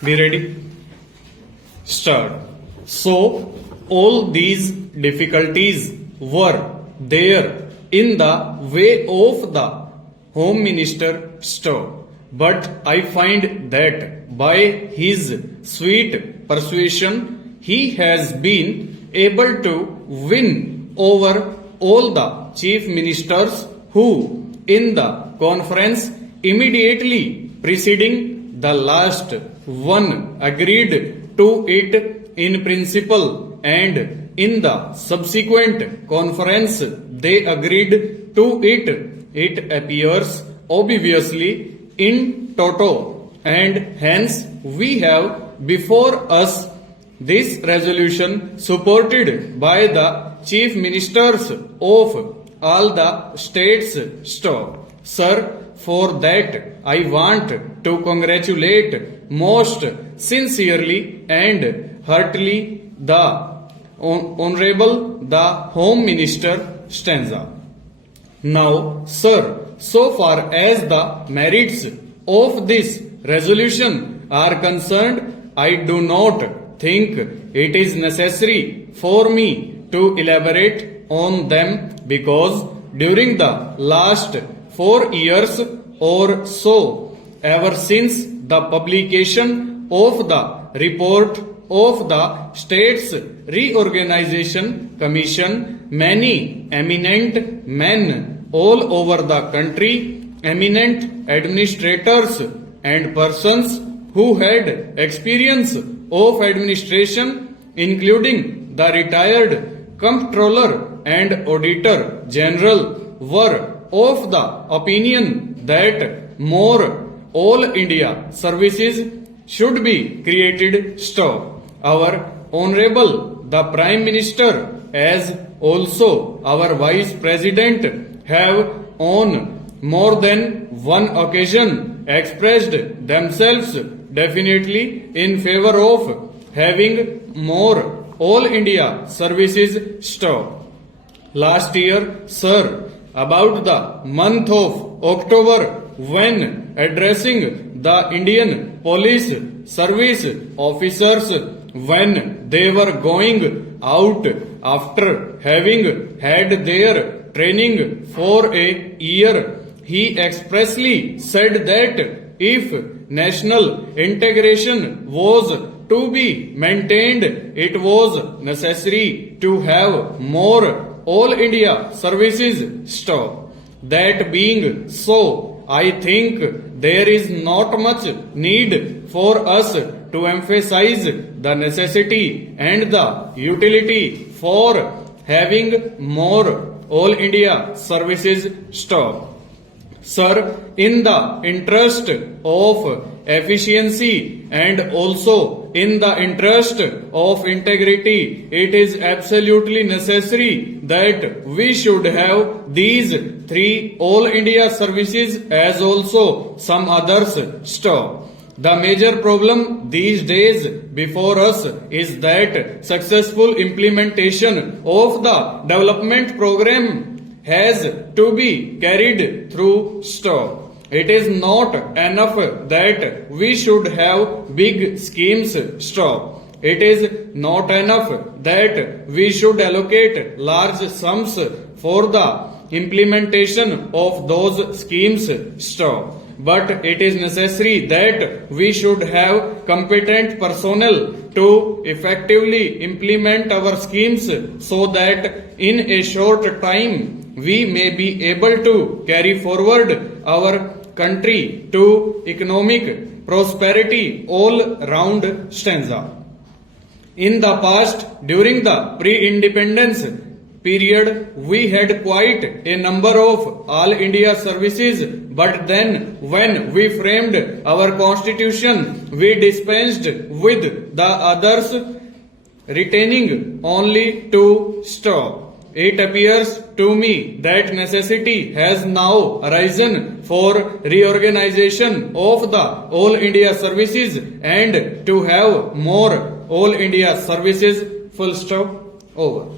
Be ready? Start. So, all these difficulties were there in the way of the Home Minister Stowe. But I find that by his sweet persuasion, he has been able to win over all the chief ministers who, in the conference immediately preceding the last one, agreed to it in principle, and in the subsequent conference they agreed to it. It appears obviously in toto, and hence we have before us this resolution supported by the chief ministers of all the states. Stop. Sir, for that I want to congratulate most sincerely and heartily the Honorable the Home Minister Stanza. Now, sir, so far as the merits of this resolution are concerned, I do not think it is necessary for me to elaborate on them because during the last 4 years or so, ever since the publication of the report of the States Reorganization Commission, many eminent men all over the country, eminent administrators and persons who had experience of administration, including the retired Comptroller and Auditor General, were of the opinion that more All India services should be created. Stop. Our Honorable the Prime Minister as also our Vice President have on more than one occasion expressed themselves definitely in favor of having more All India services. Stop. Last year, sir, about the month of October, when addressing the Indian Police Service officers, when they were going out after having had their training for a year, he expressly said that if national integration was to be maintained, it was necessary to have more All India services. Stop. That being so, I think there is not much need for us to emphasize the necessity and the utility for having more All India services. Stop. Sir, in the interest of efficiency and also in the interest of integrity, it is absolutely necessary that we should have these 3 All India services as also some others. Stop. The major problem these days before us is that successful implementation of the development program has to be carried through. Stop. It is not enough that we should have big schemes. Stop. It is not enough that we should allocate large sums for the implementation of those schemes. Stop. But it is necessary that we should have competent personnel to effectively implement our schemes so that in a short time we may be able to carry forward our country to economic prosperity all round. Stanza. In the past, during the pre-independence period, we had quite a number of All India services, but then when we framed our constitution, we dispensed with the others, retaining only 2. Stop. It appears to me that necessity has now arisen for reorganization of the All India services and to have more All India services. Full stop. Over.